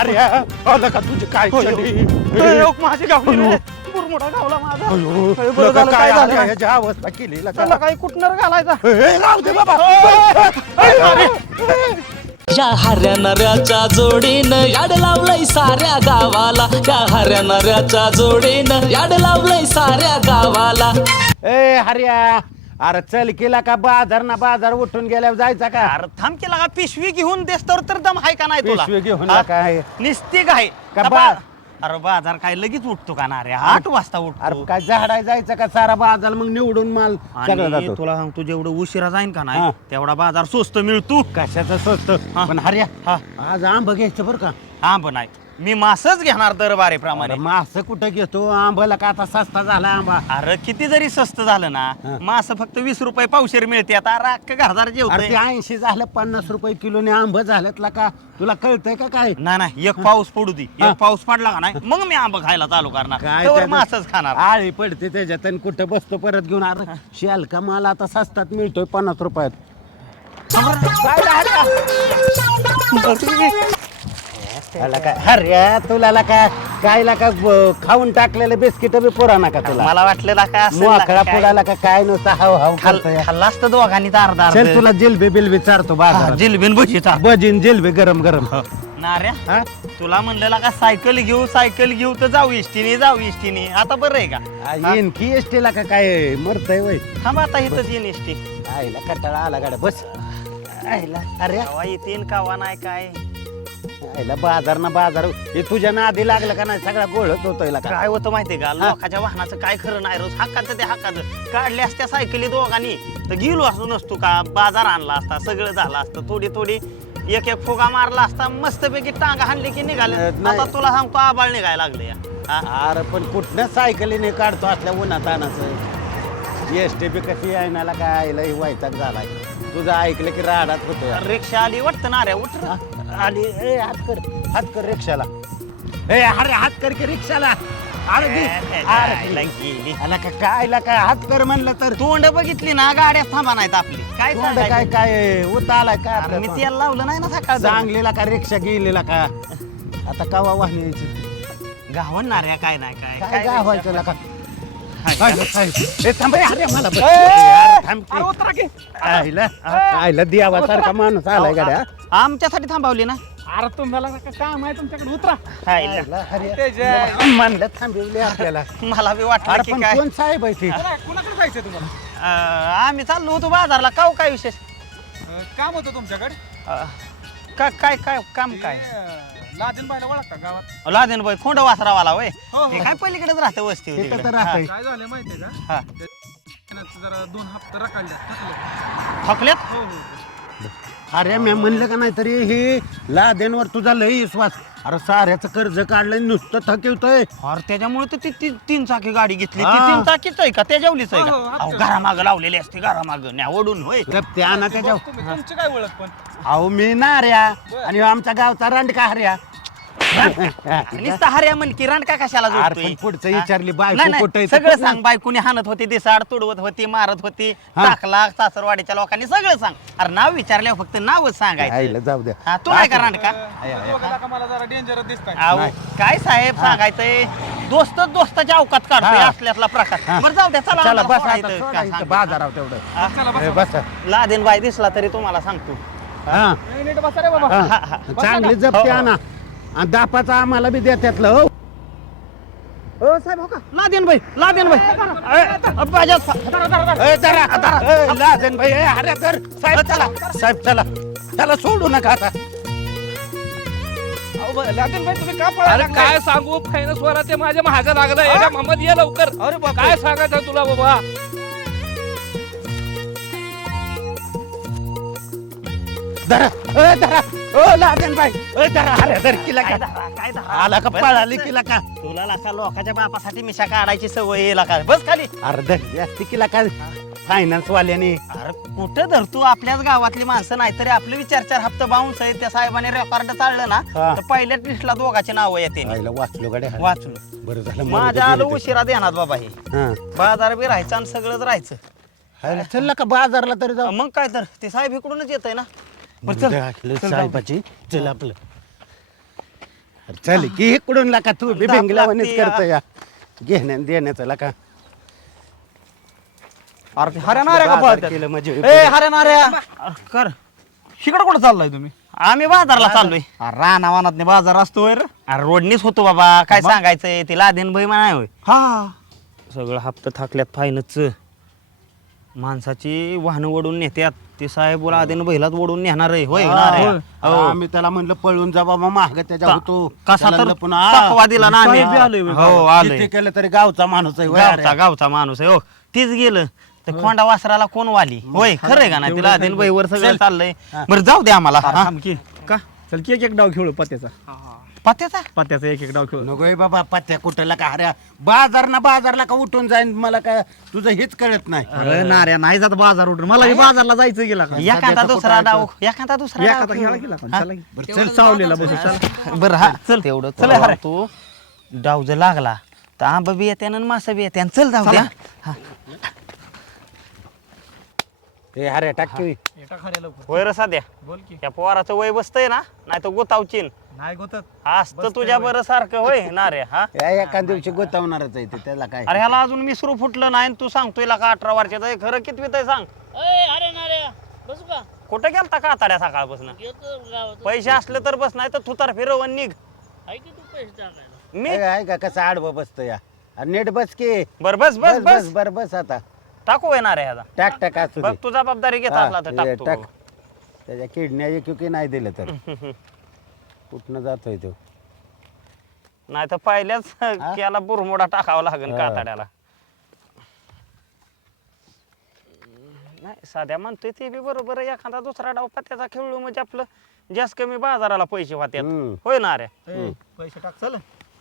अरे आलं का तुझी काय चढी? माझी गावली रे बुरमुडा गावला माझा बरं लका झालं, काय काय झालं? आलं ह्याच्या अवस्था केली लका. त्याला काही कुठणार घालायचा राहू दे बाबा. या हऱ्या नऱ्याच्या जोडीनं याड लावलंय साऱ्या गावाला. या हऱ्या नऱ्याच्या जोडीनं याड लावलंय साऱ्या गावाला. ए हर्या, अरे चल केला का बाजार ना बाजार उठून गेल्यावर जायचा का? अरे थांब केला का पिशवी घेऊन देस्तवर तर दम आहे का नाही तुला पिशवी घेऊन हा? काय? निस्ती काय का का बा- अरे बाजार काय लगेच उठतो का ना रे 8 वाजता अरे उठतो काय झाडाय जायचं का? सारा बाजार मग निवडून माल सगळं आणि जातो. तुला सांगतो जेवढं उशिरा जाईन का हा. नाही तेवढा बाजार स्वस्त मिळतो कशाचं स्वस्त हा. पण हर्या हा. आज आंब घ्यायचं बरं का? हा पण नाही मी मासच घेणार दरबारेप्रमाणे अरे मास कुठं घेतो? आंबाला का आता सस्ता झाला आंबा. अरे किती जरी स्वस्त झालं ना हा. मास फक्त 20 रुपये पावशेर मिळते आता राख घरदार अरे जेवतोय ते 80 झालं, 50 रुपये किलोने आंब झाल्यातला का? तुला कळतंय का काय? नाही एक पाऊस पडू दे हा. एक पाऊस पडला का नाही मग मी आंबा खायला चालू करणार काय तोवर त्याचं- मासच खाणार आळी पडते त्याच्यात आणि कुठं बसतो परत घेऊन. अरे शाल का माल आता स्वस्तात मिळतोय 50 रुपयात. त्याला काय हर्या तुला काय कायला का खाऊन टाकलेलं बिस्किट बी पुराणा का तुला? मला वाटलेला काय असेल ना मोकळा काय. पुडाला का काय नुसतं हाव हाव करतोय? खाल्ला असतं दोघांनी अर्धा चल तुला जिलबी बिलबी चारतो बाजार. जिलबीन भजीचा बजीन जिलबी गरम गरम. नाऱ्या हा? तुला म्हणलेला का सायकल घेऊ तर जाऊ इष्टीने आता बरं आहे का येईन की एसटीला का काय मरतय वय? थांब आता इथंच येईन इष्टी आईला कटाळा आला गाड्या बस. आईला अरे कवा येतीन कावा नाही काय आईला बाजार ना बाजार हे तुझ्या नादी लागलं का नाही? सगळा गोळच होतोय का? काय होतं माहितीये का लोकांच्या वाहनाचं काय खरं नाही रोज हक्काचं ते हक्काचं काढल्या असत्या सायकली दोघांनी तर गेलो असतो नसतो का बाजार आणला असता सगळं झालं असतं थोडी एक फुगा मारला असता मस्तपैकी टांगा हाणली की निघाले नाही. आता तुला सांगतो आबाळ निघायला लागले या हा? अरे पण कुठल्या सायकलीने काढतो असल्या उन्हात आणाचं? एसटी बी कशी येण्याला काय आईला व्हायचा झालाय. तुझं ऐकलं की राडात होतो. रिक्षा आली वाटतं ना रे उठ रे. आली ए हात कर रिक्षाला. ए अरे हात कर की रिक्षाला. अरे आईला गेली. आला का कायला काय हात कर म्हणलं तर तोंड बघितली ना गाड्या थांबा नाहीत आपली काय तोंड सांगायचं? काय काय उता आलाय का अरे मी आपल्या तेल लावलं नाही ना सकाळ चांगलेला का रिक्षा गेलेला का? आता कवा वाहनी यायची? गावणाऱ्या काय नाही काय गावायचं का? काय ए थांब ए, अरे मला बस. यार, थांब की. आईला आईला देवासारखा माणूस आलाय गाड्या. आमच्यासाठी थांबवली ना अरे तुम्हाला काम आहे तुमच्याकडे उतरा आईला. आईला, अरे, म्हणलं थांबवले आपल्याला. मला बी वाटलं अरे की पण काय कोण साहेब आहे ते? कुणाकडे जायचंय तुम्हाला आम्ही चाललो होतो बाजारला काय विशेष काम होतं तुमच्याकडे काय काम काय लादेन बायला ओळखता गावात लादेन बाई खोंड वासरावाला वय हो, हो. हे काय पलीकडेच राहतं वस्ती तिथं तिकडे. तर राहतंय. काय झालं माहितीये का हा. जरा 2 हप्ते रकाळले थकल्यात हो हो अरे मी म्हणलं का नाही तरी हे लादेनवर तुझा लई विश्वास. अरे साऱ्याचं कर्ज काढलंय नुसतं थकिवतोय. अरे त्याच्यामुळे तर ती 3 चाकी गाडी घेतली हा. ती 3 चाकीच आहे का त्याच्यावलीच आहे हो, हो, का आपल्या- अहो घरामागं लावलेली असते घरामागं न्या ओढून होय तर त्यानं त्याच्या तुमची काय ओळख पण अहो मी नार्या आणि आमच्या गावचा रांडका हर्या. नुसतं हर्या म्हण की रांडका कशाला अरे जोडतोय? पण पुढचं हा? विचारली बायको नाही, नाही, कुठं आहे ते सगळं कुठं? सांग बायकोनी हाणत होती दिसाड तुडवत होती मारत होती हा. टाकला सासरवाडीच्या लोकांनी सगळं सांग अरे नाव विचारल्यावर फक्त नावच सांगायचं आईला जाऊ द्या. हा, तू नाही का रांडका दोघाला का मला जरा डेंजरस दिसताय अहो, नाही. काय साहेब सांगायचंय दोस्ताच्या अवकात काढतोय हा. असल्यातला प्रकार हा. बरं जाऊ द्या चला चला आम्हाला बस सोडायचं. आता सोडा काय इथं सांगतो? बाजाराव तेवढं. हा? चला ए, बसा. बस लादेन बाई दिसला तरी तुम्हाला सांगतो हा नीट बसा रे बाबा हा. चांगली जप्ती हो, हो. आणा आणि दापाचा आम्हाला बी द्या त्यातलं हो. हो साहेब हो का लादेन बाई बाजात ए, धरा, धरा. ए, लादेन भाई ए, अरे धर. साहेब चला साहेब चला त्याला सोडू नका आता. लादेन भाई तुम्ही का अरे पळाला काय सांगू फायनान्स वाला ते माझ्या महागा लागलं एका मोहम्मद ये लवकर अरे बापरे. काय सांगायचं तुला बाबा धरा ए, धरा ओ लादेन भाई ए, धरा अरे धर किला का काय आला का पळाली किला का तुला लाका लोकांच्या बापासाठी मिशा काढायची सवय येईल का बस खाली अरे धर जास्ती किला का फायनान्स वाल्याने. अरे कुठं धरतो आपल्याच गावातली माणसं नाही तरी आपले विचार 4 हप्ते बाउन्स आहे त्या साहेबाने रेकॉर्ड चाललं ना हा. तर पहिल्या लिस्टला दोघांची नाव येते आईला वाचलो गाड्या वाचलो बरं झालं मला माझ्या ते आलं गेलं ते. उशिरा देणार बाबा हे हा. बाजार बी राहायचं आणि सगळंच राहायचं अरे चल का बाजारला तरी जाऊ. मग काय तर ते साहेब इकडूनच येत आहे ना बरं चल. दाखलं चल जाऊ. साहेबाची चल आपलं चल की इकडून लाका तू बी दाब भिंगला लागते करतो या घेण्या देण्याचं लाका अरे ते हऱ्या नाऱ्या का पळतात? केलं म्हणजे ए हऱ्या नाऱ्या अरे कर शिकडे कुठं चाललाय तुम्ही? आम्ही बाजारला चाललोय राणा वानात बाजार असतो रे. अरे रोडनीच होतो बाबा काय सांगायचंय ते लादेन भाई म्हणा होय हा सगळं हप्ता थाकल्यात फायनच माणसाची वाहनं ओढून नेत्यात ते साहेब लादेन बैलात ओढून नेणार आहे होय होणार आहे. हो. आम्ही त्याला म्हणलं पळून जा बाबा महाग त्याच्या होतो कसा त्याला तर लपून आ. तकवा दिला ना आम्ही साहेब बी आलोय बे हो आलोय किती केलं तरी गावचा माणूस आहे होय अरे. गावचा माणूस आहे हो तीच गेलं तर खोंडा वासराला कोण वाली होय खरंय का नाही तिला लादेन भाईवर सगळं चाललंय बरं जाऊ दे आम्हाला हा. का चल की एक डाव खेळू पत्त्याचा. पत्त्याचा एक डाव खेळू. नको हे बाबा पत्त्या कुठला का हऱ्या बाजारला का उठून जाईन मला काय तुझं हेच कळत नाही अरे नाऱ्या नाही जात बाजार उठून मला बी बाजारला जायचं गेला का? एखादा दुसरा डाव एखादा दुसरा डाव एखादा खेळा गेला का? चला की. बरं, चल सावलेला बसू चला. बरं हा चल तेवढं चल तू डाव जर लागला तर आंबा बी येते आणि मासा बी येते चल जाऊ द्या हे हऱ्या टाक की. होय रे साध्या बोल की. त्या पोराचं वय बसतंय ना नाही तर गोतावचीन नाही गोतत. असतं तुझ्या बरं सारखं होय ना रे हा या एका दिवशी गोतावणारच आहे ते त्याला काय अरे ह्याला अजून मिसरू फुटलं नाही आणि तू सांगतोय का 18 वर्षाचं आहे खरं कितवीत आहे सांग बसू का कुठं गेलता का आताड्या सकाळपासून येतो गावात पैसे असले तर बस नाही तर तुतार फिरव आणि निघ आहे की तू पैसे टाकायला मी आहे का कसं आडवं बसतं या अरे नीट बस की बर बस बस बस बस बस बर बस आता टाकू येणार आहे ह्याचा टाक टाक असू बघ दे. तू जबाबदारी घेत हा, असला तर हे टाकतो टाक त्याच्या किडण्या की नाही दिलं तर कुठनं जातोय तो नाही तर पहिल्याच त्याला बुरमोडा टाकावा लागेल हा. कातड्याला नाही साध्या म्हणतोय ते बी बरोबर आहे एखादा दुसरा डाव पत्त्याचा खेळलो म्हणजे आपलं जास्त कमी बाजाराला पैसे वाहत्यात हम्म. होय ना रे पैसे टाक चल.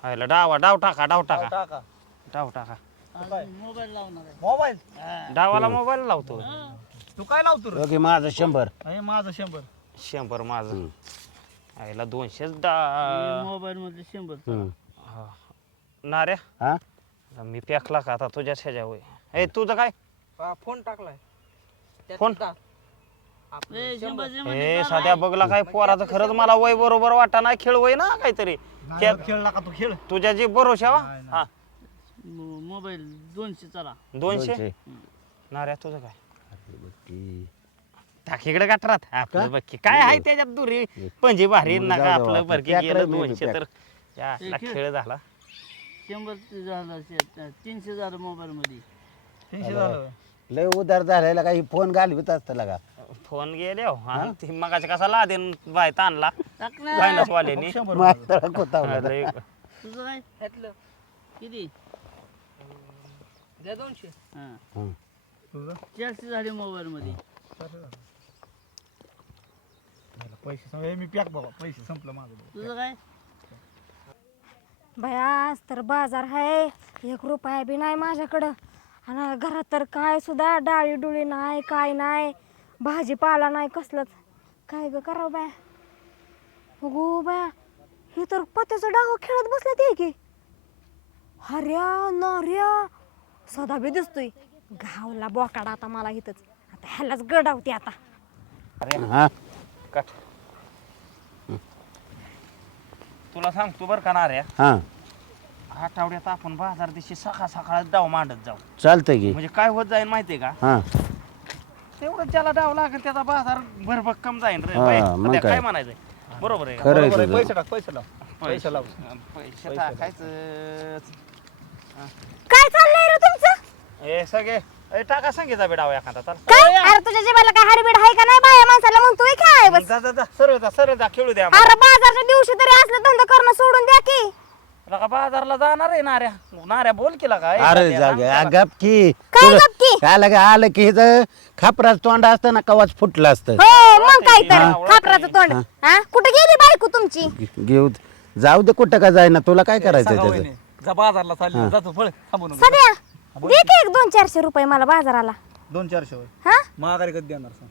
हायला डाव टाका डाव टाका टाका. डाव टाका मोबाईल लावणार आहे मोबाईल डावाला मोबाईल लावतो तू काय लावतो रे? ओके माझं 100 हे माझं 100. 100 माझं आईला 200 मोबाईल मध्ये 100 हम्म. नाऱ्या हा मी पॅकला का आता तुझ्या शेजा होय ए तुझं काय फोन टाकलाय. फोन ए, 100 ए साध्या बघला काय पोराचं खरंच मला वय बरोबर वाटा नाही खेळ वय ना काहीतरी त्या खेळला का तू खेळ. तुझ्या जी भरोशा वा हा मोबाईल 200 चला 200 नाऱ्या तुझं काय की. टाक इकडे गाठरात आपलं बघ की काय आहे त्याच्यात दुरी पंजी भारी मग नका जाऊ दे आपलं वाटलं. बरकी पॅक गेलं राहिलं मी 200 तर पॅक. या असला खेळ झाला 100 झालं 300 झालं मोबाईल मध्ये 300 झालं. लय उधार झालेला काही फोन घालवीत असतं लगा फोन गेले हो हा ती मगाच कसा लादेन बाय ताणला टाक ना फायनान्स वाल्यानी मास्तरा कोतावला. अरे, तुझं काय किती द्या 200. हा हं. तुझं 400 झाले मोबाईल मध्ये पैसे सांग. हे मी पॅक बाबा पैसे संपलं माझं. तुझं काय भया आज तर बाजार आहे 1 रुपया बी नाही माझ्याकडं आणि घरात तर काय सुद्धा डाळी डुळी नाही काय नाही भाजीपाला नाही कसलंच काय ग करावं बाया अगो बाया हे तर पत्त्याचं डाव खेळत बसले ते की हऱ्या नाऱ्या सदा बी दिसतोय गावला बोकाडा आता मला इथंच आता ह्यालाच गडावते आता हा कट तुला सांगतो बरं का नाऱ्या हा आठवड्यात आपण बाजार दिवशी सकाळ सकाळ डाव मांडत जाऊ चालतंय की म्हणजे काय होत जाईल माहितीये का हा तेवढं ज्याला डाव लागेल त्याचा बाजार भरभक्कम जाईल रे हा, बाई, मग सध्या काय? काय म्हणायचंय बरोबर आहे का? खरं आहे बरोबर आहे. तुझं. पैसे टाक पैसे लाव. पैसे लाव. पैसे टाकायचं काय चाललंय रे तुमचं हे सगळे ए, टाका सांगितलं बे डाव एखादा चल काय अरे तुझ्या जेवायला काय हाडबीड आहे का नाही बाया माणसाला म्हणतोय काय बस जा जा जा सरळ जा खेळू द्या आम्हाला. अरे बाजारच्या दिवशी तरी असलं धंदा करणं सोडून द्या की लका बाजारला जाणार आहे नाऱ्या बोल केला का अरे जागे गप की काय तुला- गप की? काय लगे आलं की हिचं खापराच तोंड असतं ना कवाच फुटलं असतं हो मग काय तर हा. खापराचं तोंड हा कुठे गेली बायको तुमची घेऊ जाऊ दे कुठं का जाईना तुला काय करायचं सांगा त्याचं वहिनी. जा बाजारला चालली जातो फळ थांबून. सध्या दे की 200-400 रुपये मला बाजाराला 200-400 वर. हा माघारी कधी देणार सांग.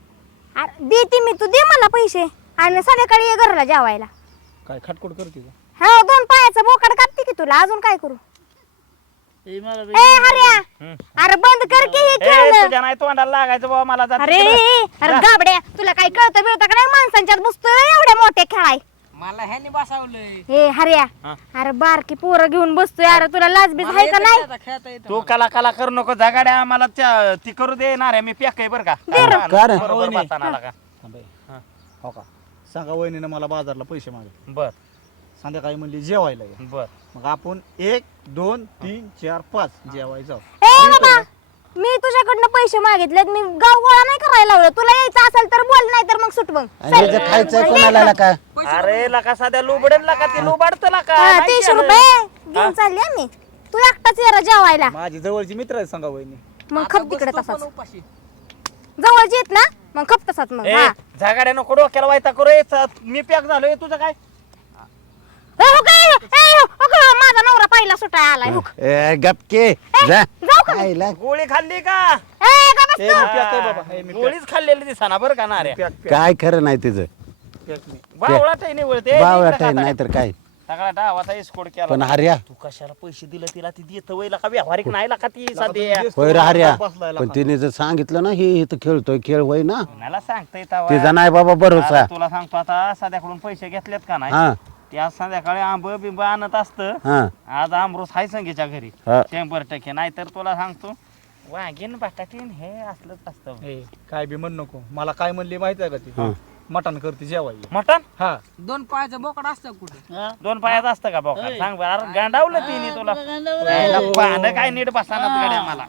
अरे देते मी तू दे मला पैसे आणि संध्याकाळी ये घरला जेवायला काय खटकोट करते का? हो 2 पायाचं बोकड कापते की तुला अजून काय करू ए मला ए हऱ्या अरे बंद कर की हे खेळणं तुझ्या नाही तोंडाला लागायचं बाबा मला जात अरे तिकडं. अरे गाबड्या तुला काय कळतं बिळतं का नाही माणसांच्यात बसतोय एवढ्या मोठ्या खेळाय मला ह्याने बसावलंय हे हर्या हा. अरे बारकी पोरं घेऊन बसतोय अरे तुला लाजबीज आहे का नाही खेळता येतं तू कला कला करू नको झगाड्या आम्हाला ती करू देणार आहे मी पॅक आहे बरं का कारण बरोबर बसायला आला का थांबे. हा. हो का सांगा वहिनीनं मला बाजारला पैसे मागे बर संध्याकाळी म्हणली जेवायला ये. बर मग आपण 1 2 3 4 5 जेवायला जाऊ ए बाबा मी तुझ्याकडनं पैसे मागितलेत मी गाव गोळा नाही करायला लावलं तुला यायचं असेल तर बोल नाही तर मग सुट मग आणि हे जे खायचंय कोणाला का अरे लका साध्या लुबडेन लका ती लुबाडतं लका हा, नाही 300 केलं. रुपये घेऊन चालली आहे मी तू एकटाच ये रे जेवायला माझी जवळची मित्र आहे सांगा वहिनी मग खप तिकडे तसाच उपाशी जवळची येत ना मग खप तसाच मग ए हा. झगाड्या नको डोक्याला वायता करू ए, मी पॅक झालोय तुझं काय ए, हो काय? ए, हो का? माझा नवरा पहिला सुटाय आलाय हो. ए गपके जा जाऊ का? खायला. गोळी खाल्ली का ए, का बस ए, तू? मी पॅक आहे बाबा ए, मी गोळीच खाल्लेली दिसाना बरं का ना रे पॅक पॅक काय खरं नाही तिचं पॅक मी बावळा टाई निवळते बावळा नाही तर काय सगळा डावाचा इस्कोड केला पण हर्या तू कशाला पैसे दिले तिला ती देत वय का व्यावहारिक नाही का ती सध्या होय रे हर्या बसलाय पण तिने जर सांगितलं ना हे इथं खेळतोय खेळ होय ना मला सांगता येतं तिचा नाही बाबा भरोसा तुला सांगतो आता सध्याकडून पैसे घेतलेत का नाही हा ते आज संध्याकाळी आंब बिंब आणत असतं हा आज आमरोस हाय संगीच्या घरी हा. 100% नाहीतर तुला सांगतो वांगीन बटाटीन हे असलंच असतं ए काय बी म्हण नको मला काय म्हणली माहिती आहे का ती मटण करते जेवायला मटन हा 2 पायाचं बोकड असतं कुठे 2 पायात असतं का बोका सांग बरं अरे गांडावलं तिने तुला यायला पाहणं काय नीट बसाना गड्या मला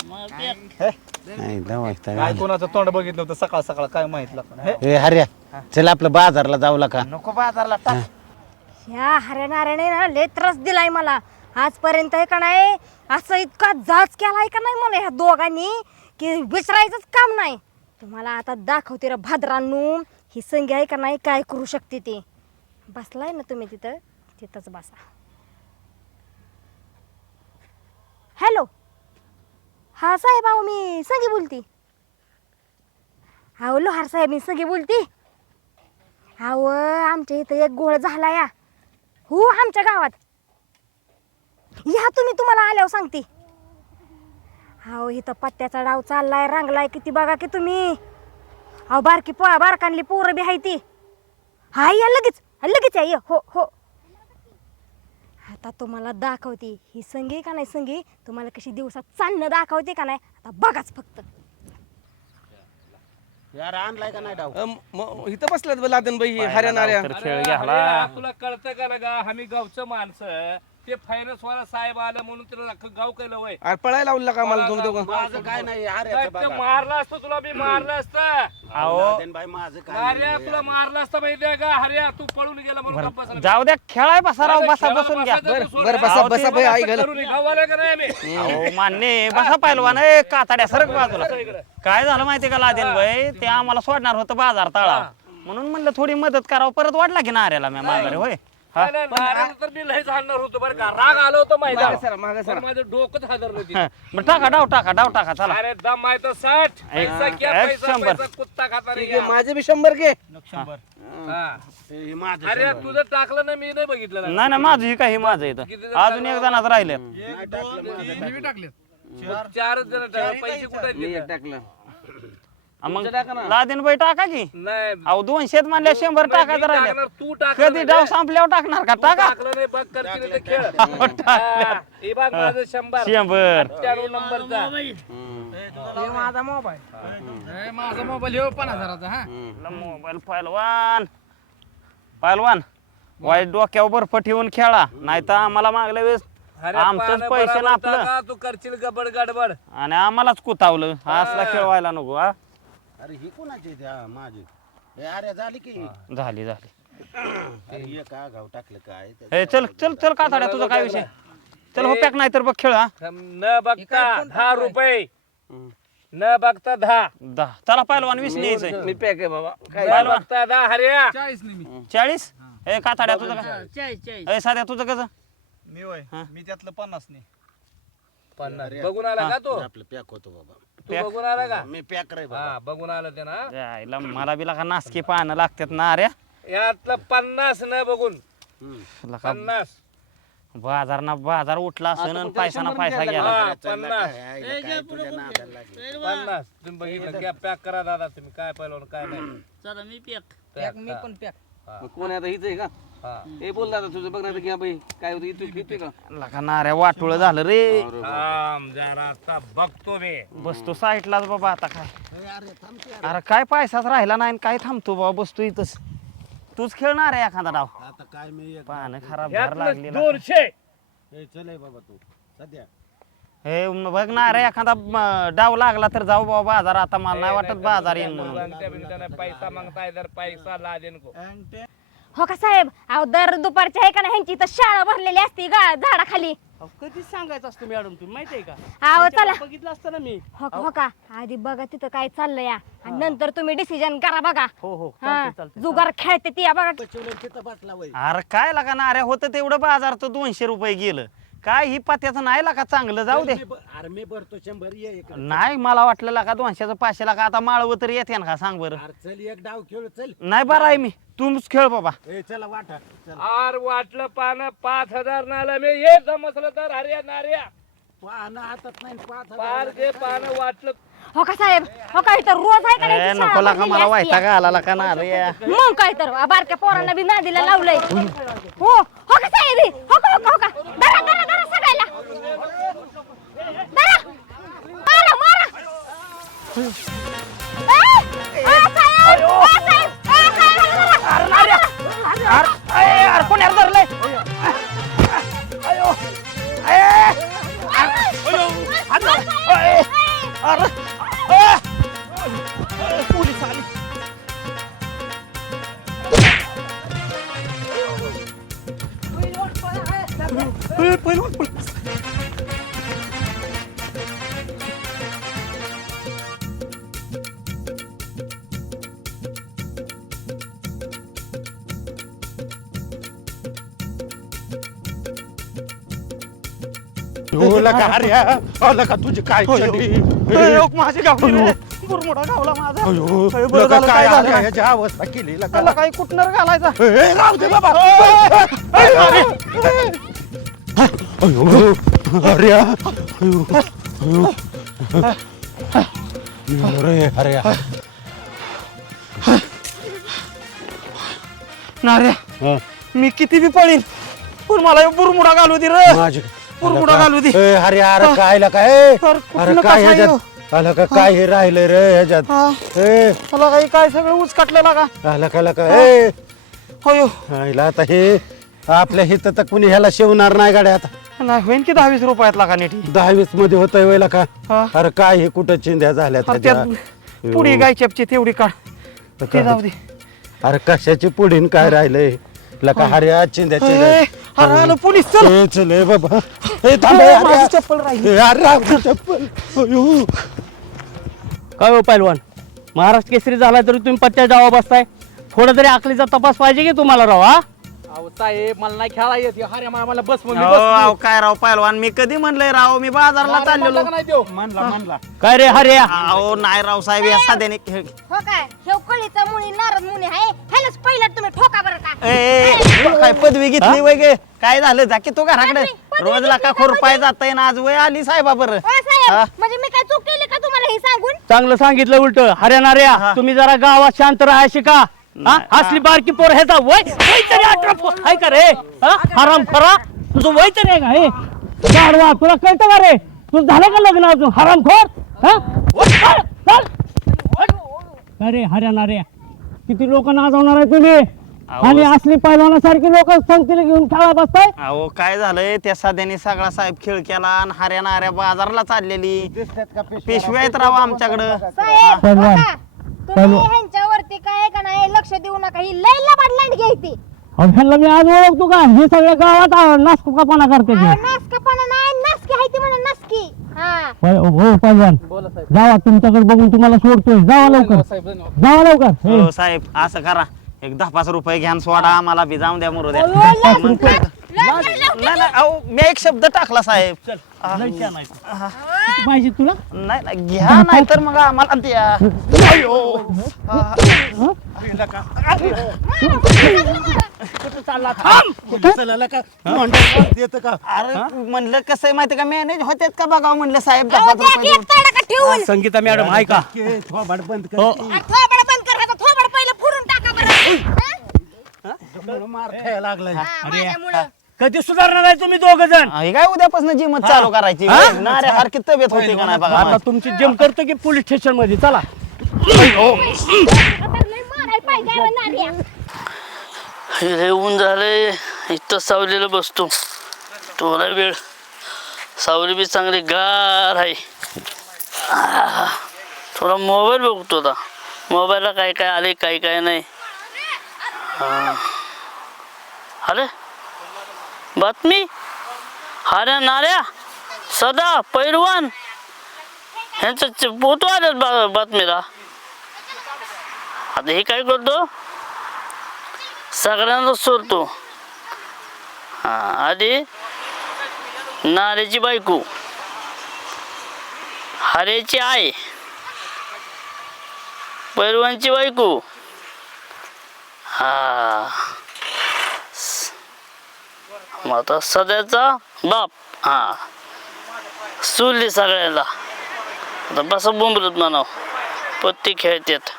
नाही दवाई काय कोणाचं तोंड बघितलं होतं सकाळ सकाळ काय माहित लागलं ए हर्या चल आपलं बाजारला जाऊ का नको बाजारला टाक ह्या हऱ्यानाऱ्याने ना लय त्रास दिलाय मला आजपर्यंत आहे का नाही असं इतका जाच केलाय का नाही मला ह्या दोघांनी की विसरायचंच काम नाही तुम्हाला आता दाखवते रे भाद्रांनू ही संगी आहे का नाही काय करू शकते ते बसलाय ना तुम्ही तिथंच बसा हॅलो हा साहेब अहो मी संगी बोलती अहो लोहार साहेब मी संगी बोलती अहो आमच्या इथं एक गोळ झाला या हो आमच्या गावात या तुम्ही तुम्हाला आल्यावर सांगते अहो इथं पत्त्याचा डाव चाललाय रंगलाय किती बघा की तुम्ही अहो बारकी बारकांली पोरं बी हाय ती हाय या लगेच या हो हो आता तुम्हाला दाखवते ही संगी का नाही संगी तुम्हाला कशी दिवसात चालणं दाखवते का नाही आता बघाच फक्त यार आणलाय का नाही डाव इथं बसल्यात लादेन बाई हरियाणा तर खेळ अरे, घ्याला तुला कळतं का ना गा आम्ही गावचं माणसं ते फायनान्स वाला साहेब आलं म्हणून त्याला अख्खं गाव केलं वय अरे पळायला लावलं का मला तुम्ही दोघं माझं काय नाही नाही तर मारलं असतं तुला मी मारलं असतं अहो बाई माझं काय हर्या तुला मारलं असतं माहितीये का हर्या तू पळून गेला म्हणून गप्प बसला. जाऊ द्या खेळाय बसा राव बसा खेळायला बसून घ्या बसायचं तू सोड. बरं बसा अहो, ते बसा बाई आई घाल तरुणी गाववाले का नाही आम्ही अहो मान्य बसा पहिलवान ए कातड्या सरक बाजूला काय झालं माहितीये का लादेन भाई ते आम्हाला सोडणार होतं बाजार तळा म्हणून म्हणलं थोडी मदत करावं परत वाटला की नाऱ्याला मी माघारी होय हा? नाही, नाही, नारायण तर मी लय झाडणार होतो बरं का राग आलो होतो माहिती मागं आहे. सरा, मागं सरा. पण माझं डोकंच हादरलं होती मग टाका डाव टाका चला अरे दम आहे तर 60 पैसा क्या एक पैसा शंभर. पैसा कुत्ता खाता ठीक नाही आहे, माझे बी 100 घे 100 हा. माझं अरे तुझं टाकलं ना मी नाही बघितलं ना. नाही नाही माझं ही काही माझं इथं अजून एक जणाच राहिले मग 4 जण टाकले. पैसे कुठे आहेत मी तिथं? एक टाकलं मग लादेन भाई टाका की नाही अहो 200 म्हणल्या 100 टाकायचं मी राहिले टाकणार, तू टाकलं कधी नाही. डाव संपल्यावर टाकणार का तू टाका टाकलं नाही बघ करतील ते खेळ हा. हे बघ माझं 100 100 98 नंबरचा माझा मोबाईल माझा मोबाईल हे 5000चा हा मोबाईल पहिलवान वाईट डोक्यावर बर्फ ठेवून खेळा नाही तर आम्हाला मागल्या वेळेस अरे आमचंच पानं पैसे बरोबर नापलं टाका, तू करशील गडबड गडबड आणि आम्हालाच कुतावलं हा असला खेळवायला नको हा अरे ही कोणाची माझी हे अरे झाली की झाली अरे हे का गाव टाकलं काय हे चल चल चल काताड्या तुझा काय विषय चल हो पॅक नाही तर बघ खेळ हा न बघता 10 रुपये न बघता 10 चला पहिलवान 20 न्यायचंय मी पॅक आहे बाबा न बघता 10 हरिया 40 हे काताड्या तुझं काय 40 हे साध्या तुझं कसं मी होय मी त्यातलं 50 ने 50 बघून आला का तो आपलं पॅक होतो बाबा तू बघून आला का मी पॅक रे बाबा हा बघून आलं ते ना यायला मला बी लागा नासकी पाहणं लागतात ना अरे यातलं 50 न बघून लका 50 बाजार उठला असं आणि पैसा ना पैसा गेला हा चल 50 काय तुझ्या नादाला लागली. 50 तुम्ही बघितलं घ्या पॅक करा दादा तुम्ही काय पाहिलं काय नाही चला मी पॅक पॅक मी पण पॅक कोण आहे आता हीच आहे का हे बोल दादा तुझं बघ ना की बाई काय होतं येतोय का लका नाऱ्या वाटोळ झालं रे. थांब जरा आता बघतो मी. बसतो साईडलाच बाबा आता काय. अरे काय पैसाच राहिला नाही आणि काय थांबतो बाबा बसतो इथंच. तूच खेळणार आहे एखादा डाव. आता काय मी एक पानं खराब झार यातलं लागली 200. हे चल बाबा तू सध्या हे बघ ना रे एखादा डाव लागला तर जाऊ बाबा बाजार. आता मला नाही वाटत बाजार येईन म्हणून. सांगत्या बिनत्याने पैसा मागताय तर पैसा लादेन को. हो का साहेब, अहो दर दुपारच्या आहे का ना ह्यांची तर शाळा भरलेली असती झाडाखाली. कधीच सांगायचं असतं मॅडम तुम्ही माहिती आहे का अहो चला. बघितलं असतं ना मी हो का आधी बघा तिथं काय चाललंय या आणि नंतर तुम्ही डिसिजन करा बघा. हो हो हा, जुगार खेळते ती या बघा. तिथं बसला वय अरे काय लागा ना अरे होतं तेवढं बाजार तर 200 रुपये गेलं. काय ही पत्याचं नाही लागा चांगलं जाऊ दे. अरे मी भरतो 100 ये इकडे. नाही मला वाटलं लागा 200चं 500 लागा. आता माळव तर येते ना का सांग बरं. अरे चल एक डाव खेळ चल. नाही बरं आहे मी तूच खेळ बाबा. ए चला वाटा चल. आर वाटलं पानं 5000 नाला मी ये समजलं तर हर्या नार्या पाहणं हातात नाही 5,000 पार जे पानं वाटलं. हो का साहेब, हो का इथं रोज आहे का नाही ती नको शाळा लागा भरलेली मला असती वायता या. का आला लागा ना रे. मग काय तर बारक्या पोरांना बी नादीला लावलंय. हो हो का साहेब, हो का हो का हो का धरा धरा धरा सगळ्याला धरा मारा मारा. अरे कोण यार धरलंय. पोलीस आली. लका अरे लका तुझी काय चढी. माझी गावली रे. बुरमुडा गावला माझा. अयो बरं लका झालं, काय काय झालं आलं ना? ह्याची अवस्था केली लका. त्याला काही कुठणार घालायचा. ए राहू दे बाबा. अयो अरे अयो अरे अरे नाऱ्या मी किती बी पळीन पण मला हे बुरमुडा घालू दे रे. माझी बुरमुडा घालू दे. ए अरे अरे काय लका ए अरे कुठलं काय कसं ह्याच्यात आलं का काय हे राहिलंय रे ह्याच्यात. ए मला काही काय सगळं उचकाटलं लागा. आलं का लका ए होयो आईला आता हे आपल्या हिथं तर कुणी ह्याला शेवणार नाही गाड्या. आता नाही होईन की 10-20 रुपयात लागा नीट. 10-20 मध्ये होतंय वय लका. हा. अरे काय हे कुठं चिंध्या झाल्या त्याच्या. त्यात पुढी गायचेपची तेवढी काढ ते जाऊ दे. अरे कशाची पुढीन काय राहिलंय लका. हऱ्या चिंध्या ए, अरे आलं पोलीस चल. ए, चल ए बाबा ए थांब ए, माझी अरे. चप्पल राहिली. ए, अरे राव दे चप्पल. अयो. काय हो पैलवान महाराष्ट्र केसरी झाला तरी तुम्ही पत्त्या जावा बसताय थोडा तरी अकलीचा तपास पाहिजे की तुम्हाला राव. हा अहो साहेब मला नाही खेळा येत हार्या मला बस मग मी अहो, अहो, काय राव पहिलवान मी कधी म्हणलंय राव मी बाजारला चाललेलो. म्हणला काय रे हर्या अहो नाही राव साहेब या साध्याने खेळ. हो काय हे कळीचा मुनी नारद मुनी आहे ह्यालाच पहिला तुम्ही ठोका बरं का. ए, काय पदवी घेतली वय गे काय झालं जा की तू घराकडे पदवी रोज लाका घेतली खुरपाय जाताय ना आज वय आली साहेबा बरं. हो हा? साहेब म्हणजे मी काय चूक केली का तुम्हाला हे सांगून. चांगलं सांगितलं उलट हर्या नार्या तुम्ही जरा गावात शांत राहा शिका. हा असली बारकी पोर ह्याचा वय वय तरी 18 आहे का रे. हा हराम खरा तुझं वय तरी आहे का हे गाढवा तुला कळतं का रे. तुझं झालं का लग्न अजून हराम खोर. हा अरे हर्या नार्या किती लोक नाचवणार आहे तुम्ही आणि असली पैलवानासारखी लोक सांगतील घेऊन खेळा बसताय. अहो काय झालंय त्या साध्याने सगळा साहेब खेळ केला आणि हाऱ्या नाऱ्या बाजारला चाललेली पिशव्या आहेत राव आमच्याकडं. साहेब पहिलवान. बघा, तुम्ही ह्यांच्यावरती काय का नाही लक्ष देऊ नका. ही लय लबाड लांड घ्यायची. ह्यांना मी आज ओळखतो का हे सगळ्या गावात नाचकुकापणा करते ते. नासकापणा नाही नसकी आहे ती म्हणा नसकी. हा हो पैलवान जावा तुमच्याकडे बघून तुम्हाला सोडतोय. जावा लवकर जावा लवकर. हे. हो साहेब असं करा एक 10-5 रुपये घ्या आणि सोडा आम्हाला बी जाऊन द्या मरू द्या. अहो, लय- मग काय? लय- नाही नाही अहो मी एक शब्द टाकला साहेब. किती पाहिजे तुला नाही नाही घ्या नाही तर मग आम्हाला द्या. अरे म्हणलं कसं आहे माहिती का मॅनेज होतेत का बघा म्हणलं साहेब अहो, 10-5 द्या की रुपये एक तडका ठेवून. संगीता मॅडम आहे का थोबाड बंद कर. हो थोबाड बंद कर. ह्याचा थोबाड पहिलं फोडून टाका बरं. हा? तुझ्यामुळं मार खायला लागलाय. माझ्यामुळं कधी सुधारणार आहे तुम्ही दोघ जण हे काय उद्यापासून जिमत चालू करायची नाऱ्या सारखी तब्येत होती का नाही बघा आता माझी. तुमची जिम करतो की पोलीस स्टेशन मध्ये चला. आता लय मारायला पाहिजे बा नाऱ्या. हे ऊन झालंय इथं सावलीला बसतो थोडा वेळ. सावली बी चांगली गार आहे. थोडा मोबाईल बघतो आता. मोबाईलला काय काय आले काय काय नाही. अरे बातमी हऱ्या नाऱ्या सदा पैलवान ह्यांचं फोटो आले बातमीला. आता हे काय करतो सगळ्यांना सोडतो. आधी नाऱ्याची बायको हऱ्याची आई पैलवानची बायको मग आता सध्याचा बाप सुरली सगळ्याला. आता बसा बोंबलत म्हणाव पत्ती खेळतात.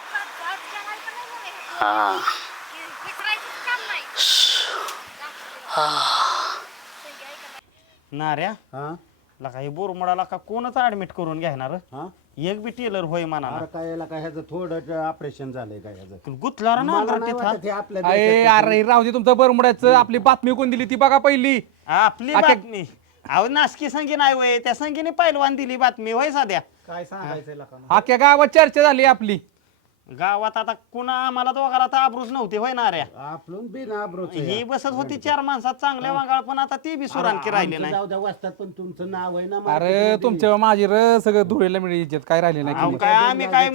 नाऱ्या हा लका हे बोरमुडाला का कोणच ऍडमिट करून घेणार हा एक बी टेलर होय म्हणा अरे काय याला काय ह्याचं थोडं ऑपरेशन झालंय काय ह्याचं गुतला ना मला नाही तिथं. वाटत हे आपल्या अरे देशात अरे राहू दे तुमचं बरमुड्याचं. आपली बातमी कोण दिली ती बघा पहिली. आपली बातमी अहो नासकी संगी नाही वय त्या संगीने पैलवान दिली बातमी होय साध्या. काय सांगायचं अख्ख्या गावात चर्चा झाली आपली. गावात आता कुणा आम्हाला दोघाला तर आबरूच नव्हते होय नाऱ्या. आपण बिना आब्रोचं ही आहे. बसत होती 4 माणसात चांगल्या वांगाळ पण आता ती बी सुरांकी राहिले आमचं नाही. जाऊ द्या वाचतात पण तुमचं नाव आहे ना अरे मार्केटमध्ये. तुमच्या माझी सगळं धुळेला मिळेल इज्जत काय राहिली नाही. अहो काय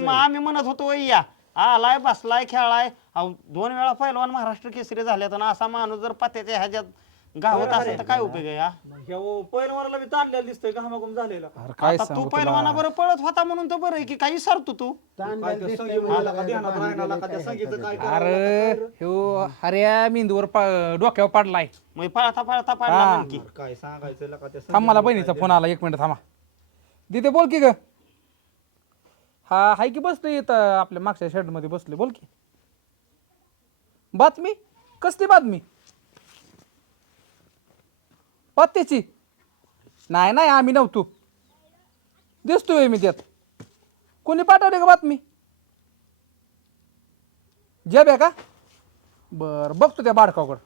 आम्ही म्हणत होतो वय या आलाय बसलाय खेळाय. अहो 2 वेळा पैलवान महाराष्ट्र केसरी झाले तर असा माणूस जर पत्त्याच्या ह्याच्यात गावात असेल तर काय उपयोग आहे हा? पहिलवानाला मी ताणलेलं दिसतोय घामाघूम झालेला. अरे काय आता सांगू तू तुला. पैलवाना बरं पळत होता म्हणून तर बरं आहे की काही सरतो तू. तांदळाला दिसतंय मला काय काय काय अरे ह्यो हऱ्या मेंदूवर डोक्यावर पडलाय. मग पळता पळता पडला हा. म्हण की. थांब मला बहिणीचा फोन आला 1 मिनिट थांबा. दिदे बोल की ग. हा हाय की बसले इथं आपल्या मागच्या शेड मध्ये बसले. बोल की. बातमी कसली बातमी पत्त्याची नाही नाही आम्ही नव्हतो. दिसतोय मी त्यात. कोणी पाठवली का बातमी जब आहे का. बर बघतो त्या बाडकाकडं.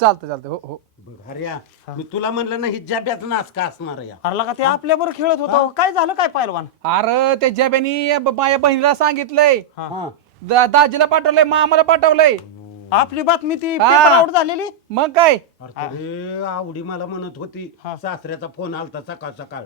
चालतं हो हो. हर्या मी तुला म्हणलं ना ही जब्यात नाच का असणार या अरे लका ते आपल्या बरं खेळत होता काय झालं काय पैलवान. अरे त्या जब्यानी माझ्या बहिणीला सांगितलंय. हा दाजीला पाठवलंय मामाला पाठवलंय. आपली बातमी ती हा. पेपर आउट झालेली. मग काय अरे आवडी मला म्हणत होती सासऱ्याचा फोन आलता सकाळ सकाळ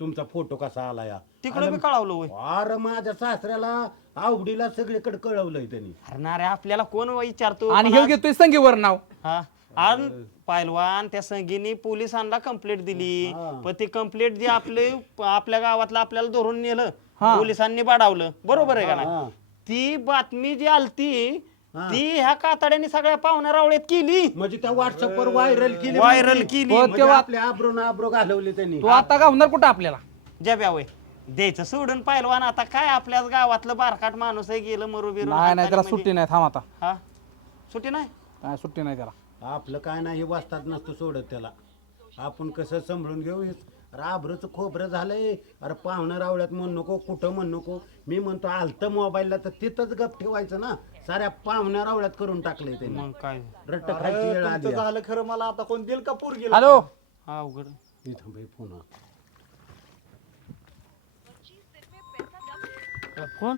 तुमचा फोटो कसा आला या तिकडे बी कळवलं होय. अरे माझ्या सासऱ्याला आवडीला सगळीकडे कळवलंय त्यांनी. अरे ना रे आपल्याला कोण विचारतो आणि पण हे घेतोय संगीवर नाव. हा आणि पैलवान त्या संगीने पोलिसांना कंप्लेंट दिली पण ती कंप्लेंट जी आपल्या गावातलं आपल्याला धरून नेलं पोलिसांनी बाडावलं बरोबर आहे का नाही. ती बातमी जी आलती ती ह्या कातड्यांनी सगळ्या पाहुण्या रावळ्यात केली म्हणजे त्या व्हॉट्सअप वर व्हायरल केली व्हायरल केली. म्हणजे आपल्या आब्रो घालवली त्यांनी. तू आता गावणार कुठं आपल्याला. जब्या वय द्यायचं सोडून पैलवान आता काय आपल्याच गावातलं बारकाट माणूस आहे गेलं मरू बिरू नाही नाही त्याला सुट्टी नाही. थांब आता हा सुट्टी नाही. काय सुट्टी नाही त्याला. आपलं काय नाही वाचतात नसतं सोडत त्याला. आपण कसं सांभाळून घेऊ. अरे आब्रोचं खोबरं झालंय. अरे पाहुणं रावळ्यात म्हण नको कुठं म्हण नको. मी म्हणतो आलतं मोबाईलला तर तिथंच गप ठेवायचं ना. साऱ्या पाहुण्या रावळ्यात करून टाकलंय त्यांनी. मग काय रट्ट खायची वेळ आली. झालं खरं मला आता कोण दिल का पोर गेला. हॅलो हा अवघड. इथं बाई पुन्हा कोण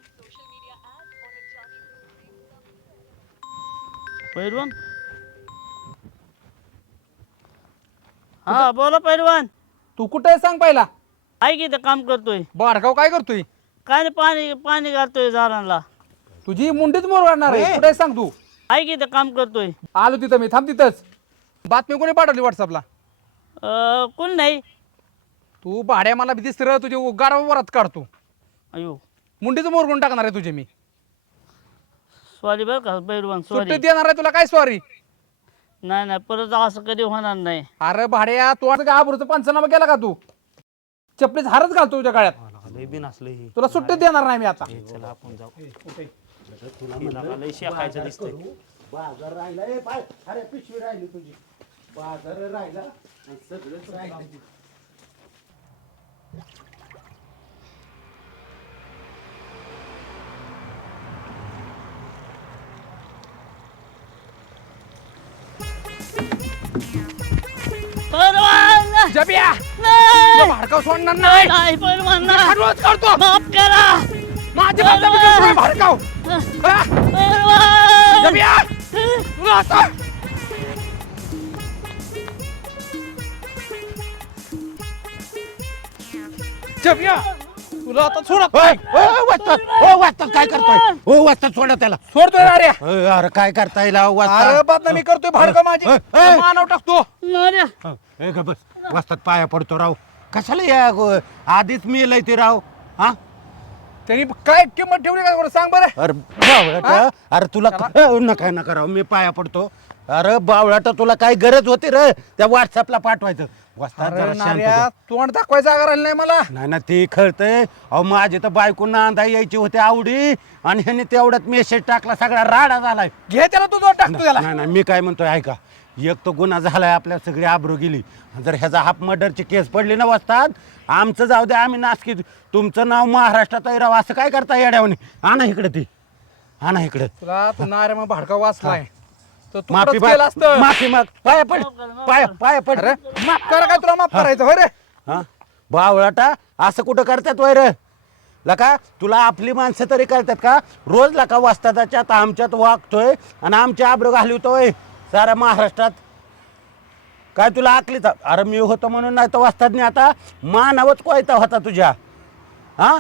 पैलवान. हा बोला पैलवान. तू कुठे आहे सांग पहिला. आहे की इथं काम करतोय. बाडकाव काय करतोय. काय नाही पाणी पाणी घालतोय झाडांना. तुझी मुंडीच मोर वाढणार आहे. कुठे आहे सांग तू. आहे की इथं काम करतोय. आलो तिथं मी. थांब तिथंच. बातमी कोणी पाठवली व्हॉट्सअपला. कोण नाही. तू भाड्या मला भीतीस तर तुझे गारावरात काढतो. अयो मुंडीचं मोरगून टाकणार आहे तुझे मी. सॉरी बरं का पैलवान सॉरी. सुट्टी देणार आहे तुला काय सॉरी. नाही नाही परत असं कधी होणार नाही. अरे भाड्या तू असं काय आबरूचं पंचनामा केला का तू. चपलीच हारच घालतो तुझ्या काळ्यात. लय बिन असलं हे. तुला सुट्टी देणार नाही मी आता. चला आपण जाऊ. हिला लय शेकायचं दिसतंय. बाजार राहिला अरे पिशवी राहिली तुझी बाजार राहिला आणि सगळंच राहिलं परवान जबिया नाही तुला भडकाव सोडणार नाही नाही परवान रोज करतो माफ करा माझी बाबा भडकाव परवान जबिया तुला आता जबिया तुला आता सोडत नाही. वाचतात काय करतोय हो वाचतात सोडा त्याला सोडतोय ना रे अरे काय करता येईल अहो, अरे वाचतात बदनामी करतोय भडका माझी मानव टाकतो नाऱ्या ए ग बस वाचतात पाया पडतो राव कशाला या आधीच मी येलय ते राव हा त्यांनी काय किंमत ठेवली काय बरं सांग बरं अरे बावळाटा अरे तुला नका राव मी पाया पडतो अरे बावळाटा तुला काय गरज होती रे त्या व्हॉट्सअपला पाठवायचं वाचतात अरे जरा शांत नाऱ्या जा. तोंड दाखवायची जागा राहिली नाही मला नाही ना ते कळतंय अहो माझी तर बायको नांदा यायची होती आवडी आणि ह्याने तेवढ्यात मेसेज टाकला सगळा राडा झालाय घे त्याला तू टाकतो त्याला नाही नाही मी काय म्हणतोय ऐका एक तो गुन्हा झालाय आपल्या सगळी आबरू गेली जर ह्याचा हाफ मर्डरची केस पडली ना वाजतात आमचं जाऊ दे आम्ही नासकी तुमचं नाव महाराष्ट्रात आहे राव असं काय करता येड्यावनी आणा इकडे ती आणा इकडे तुला तू नाऱ्या मग भडका वाचलाय तर तू माफी केलं माग असतं माफी माग पाया पड पाया पड अरे माफ करा काय तुला माफ करायचं होय रे हा बावळाटा असं कुठं करतात वैर लका तुला आपली माणसं तरी करतात का रोज लका वाजताच्यात आमच्यात वागतोय आणि आमच्या आब्रू घालवतोय साऱ्या महाराष्ट्रात काय तुला आकलीचा अरे मी होतो म्हणून नाही तर वाजतात नाही आता मानावच कोयता होता तुझ्या हा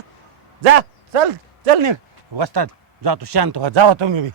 जा चल चल नाही वाजतात जा तू शांत व्हा जावा तुम्ही बी